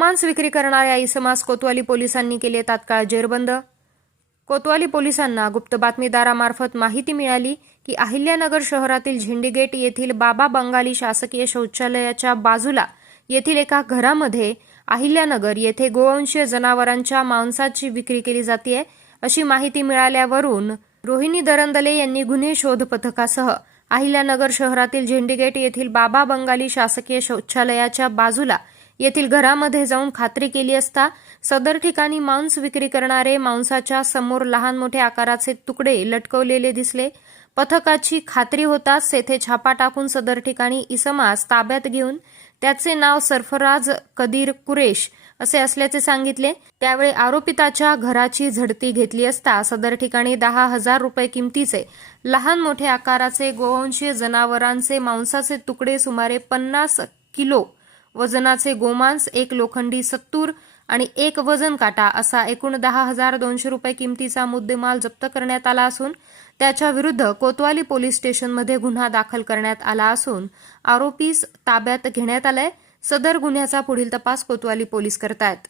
मांस विक्री करणाऱ्या इसमास कोतवाली पोलिसांनी केले तात्काळ जेरबंद. कोतवाली पोलिसांना गुप्त बातमीदारामार्फत माहिती मिळाली की अहिल्यानगर शहरातील झेंडीगेट येथील बाबा बंगाली शासकीय शौचालयाच्या बाजूला येथील एका घरामध्ये अहिल्यानगर येथे गोवंशीय जनावरांच्या मांसाची विक्री केली जाते अशी माहिती मिळाल्यावरून रोहिणी दरंदले यांनी गुन्हे शोध पथकासह अहिल्यानगर शहरातील झेंडीगेट येथील बाबा बंगाली शासकीय शौचालयाच्या बाजूला येथील घरामध्ये जाऊन खात्री केली असता सदर ठिकाणी मांस विक्री करणारे मांसाच्या समोर लहान मोठे आकाराचे तुकडे लटकवलेले दिसले. पथकाची खात्री होताच तेथे छापा टाकून सदर ठिकाणी इसमास ताब्यात घेऊन त्याचे नाव सरफराज कदीर कुरेश असे असल्याचे सांगितले. त्यावेळी आरोपिताच्या घराची झडती घेतली असता सदर ठिकाणी दहा हजार रुपये किमतीचे लहान मोठे आकाराचे गोवंशीय जनावरांचे मांसाचे तुकडे सुमारे पन्नास किलो वजनाचे गोमांस एक लोखंडी सत्तूर आणि एक वजन काटा असा एकूण दहा हजार दोनशे रुपये किमतीचा मुद्देमाल जप्त करण्यात आला असून त्याच्या विरुद्ध कोतवाली पोलीस स्टेशनमध्ये गुन्हा दाखल करण्यात आला असून आरोपीस ताब्यात घेण्यात आलाय. सदर गुन्ह्याचा पुढील तपास कोतवाली पोलीस करतायत.